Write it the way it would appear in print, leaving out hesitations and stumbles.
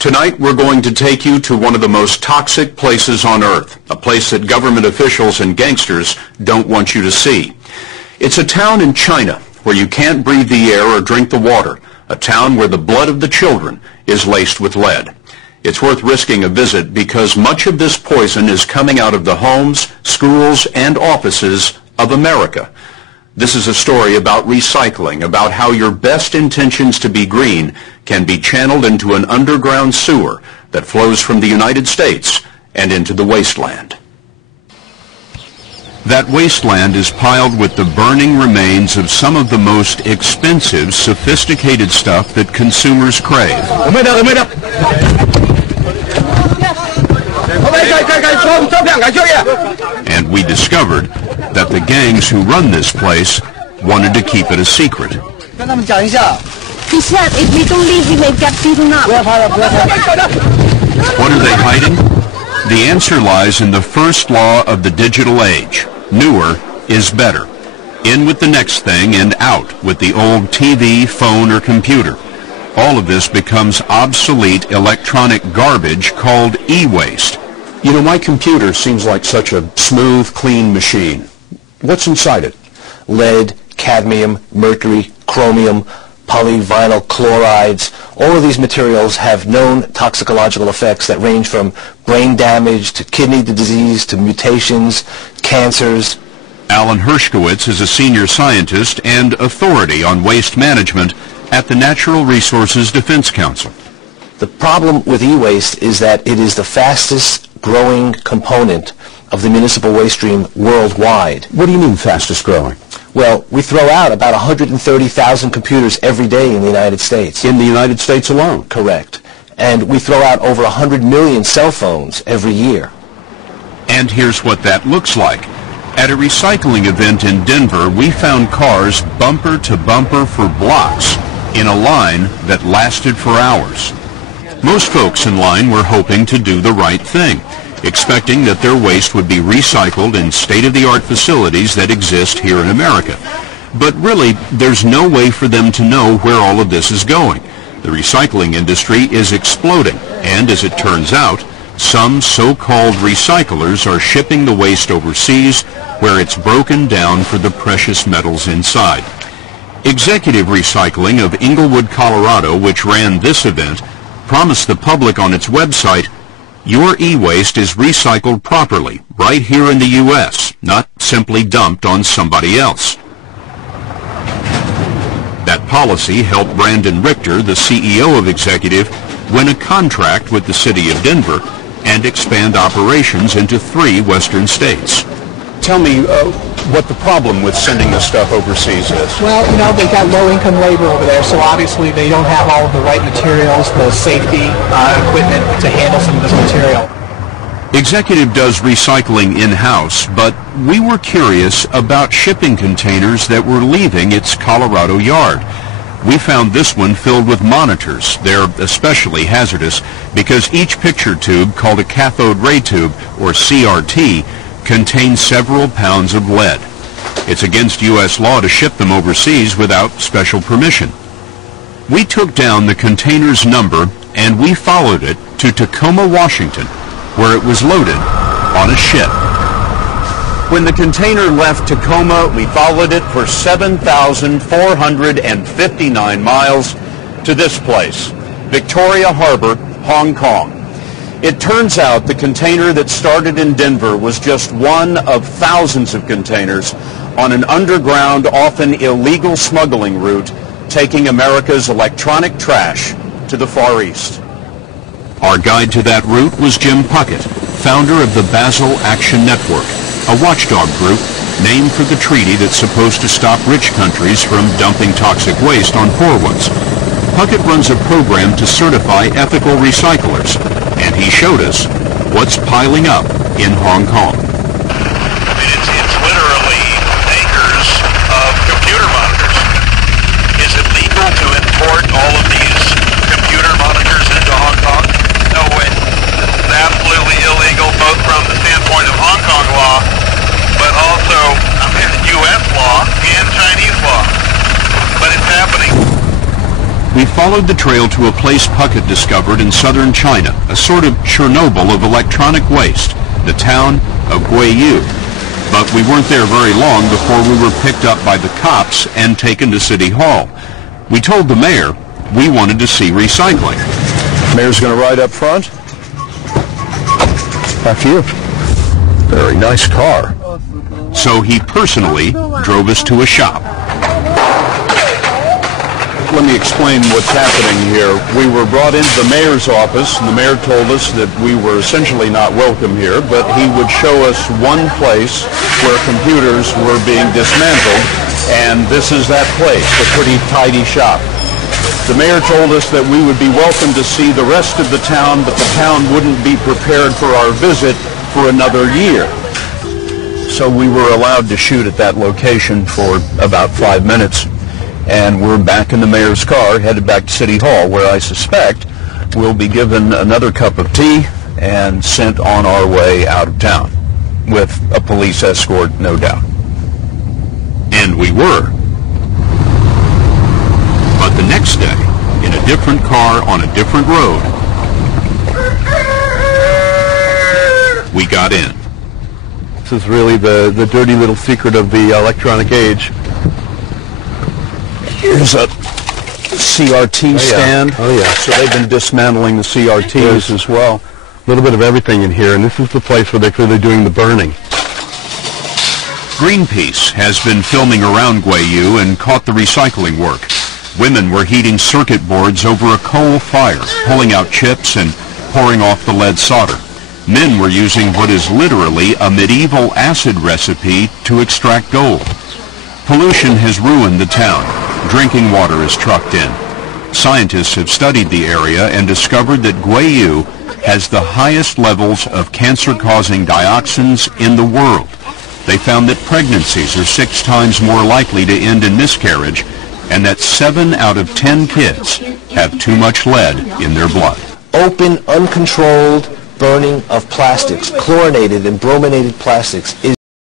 Tonight we're going to take you to one of the most toxic places on earth, a place that government officials and gangsters don't want you to see. It's a town in China where you can't breathe the air or drink the water, a town where the blood of the children is laced with lead. It's worth risking a visit because much of this poison is coming out of the homes, schools, and offices of America. This is a story about recycling, about how your best intentions to be green can be channeled into an underground sewer that flows from the United States and into the wasteland. That wasteland is piled with the burning remains of some of the most expensive, sophisticated stuff that consumers crave. And we discovered that the gangs who run this place wanted to keep it a secret. He said if we don't leave, we may get beaten up. What are they hiding? The answer lies in the first law of the digital age. Newer is better. In with the next thing and out with the old TV, phone, or computer. All of this becomes obsolete electronic garbage called e-waste. You know, my computer seems like such a smooth, clean machine. What's inside it? Lead, cadmium, mercury, chromium, polyvinyl chlorides. All of these materials have known toxicological effects that range from brain damage to kidney disease to mutations, cancers. Alan Hershkowitz is a senior scientist and authority on waste management at the Natural Resources Defense Council. The problem with e-waste is that it is the fastest growing component of the municipal waste stream worldwide. What do you mean fastest growing? Well, we throw out about 130,000 computers every day in the United States. In the United States alone? Correct. And we throw out over 100 million cell phones every year. And here's what that looks like. At a recycling event in Denver, we found cars bumper to bumper for blocks in a line that lasted for hours. Most folks in line were hoping to do the right thing, expecting that their waste would be recycled in state-of-the-art facilities that exist here in America. But really, there's no way for them to know where all of this is going. The recycling industry is exploding, and as it turns out, some so-called recyclers are shipping the waste overseas where it's broken down for the precious metals inside. Executive Recycling of Englewood, Colorado, which ran this event, promised the public on its website, your e-waste is recycled properly, right here in the U.S., not simply dumped on somebody else. That policy helped Brandon Richter, the CEO of Executive, win a contract with the city of Denver and expand operations into 3 western states. Tell me what the problem with sending this stuff overseas is. Well, you know, they've got low-income labor over there, so obviously they don't have all of the right materials, the safety equipment to handle some of this material. Executive does recycling in-house, but we were curious about shipping containers that were leaving its Colorado yard. We found this one filled with monitors. They're especially hazardous because each picture tube, called a cathode ray tube, or CRT, contains several pounds of lead. It's against U.S. law to ship them overseas without special permission. We took down the container's number and we followed it to Tacoma, Washington, where it was loaded on a ship. When the container left Tacoma, we followed it for 7,459 miles to this place, Victoria Harbor, Hong Kong. It turns out the container that started in Denver was just one of thousands of containers on an underground, often illegal smuggling route, taking America's electronic trash to the Far East. Our guide to that route was Jim Puckett, founder of the Basel Action Network, a watchdog group named for the treaty that's supposed to stop rich countries from dumping toxic waste on poor ones. Puckett runs a program to certify ethical recyclers, and he showed us what's piling up in Hong Kong. I mean, it's literally acres of computer monitors. Is it legal to import all of these computer monitors into Hong Kong? No way. It's absolutely illegal, both from the standpoint of Hong Kong law, but also U.S. law and Chinese law. But it's happening. We followed the trail to a place Puckett discovered in southern China, a sort of Chernobyl of electronic waste, the town of Guiyu. But we weren't there very long before we were picked up by the cops and taken to City Hall. We told the mayor we wanted to see recycling. Mayor's going to ride up front. After you. Very nice car. So he personally drove us to a shop. Let me explain what's happening here. We were brought into the mayor's office, and the mayor told us that we were essentially not welcome here, but he would show us one place where computers were being dismantled, and this is that place, a pretty tidy shop. The mayor told us that we would be welcome to see the rest of the town, but the town wouldn't be prepared for our visit for another year. So we were allowed to shoot at that location for about 5 minutes. And we're back in the mayor's car, headed back to City Hall, where I suspect we'll be given another cup of tea and sent on our way out of town, with a police escort, no doubt. And we were. But the next day, in a different car on a different road, we got in. This is really the dirty little secret of the electronic age. Here's a CRT stand. Oh, yeah. So they've been dismantling the CRTs as well. A little bit of everything in here, and this is the place where they're clearly doing the burning. Greenpeace has been filming around Guiyu and caught the recycling work. Women were heating circuit boards over a coal fire, pulling out chips and pouring off the lead solder. Men were using what is literally a medieval acid recipe to extract gold. Pollution has ruined the town. Drinking water is trucked in. Scientists have studied the area and discovered that Guiyu has the highest levels of cancer-causing dioxins in the world. They found that pregnancies are 6 times more likely to end in miscarriage, and that 7 out of 10 kids have too much lead in their blood. Open, uncontrolled burning of plastics, chlorinated and brominated plastics, is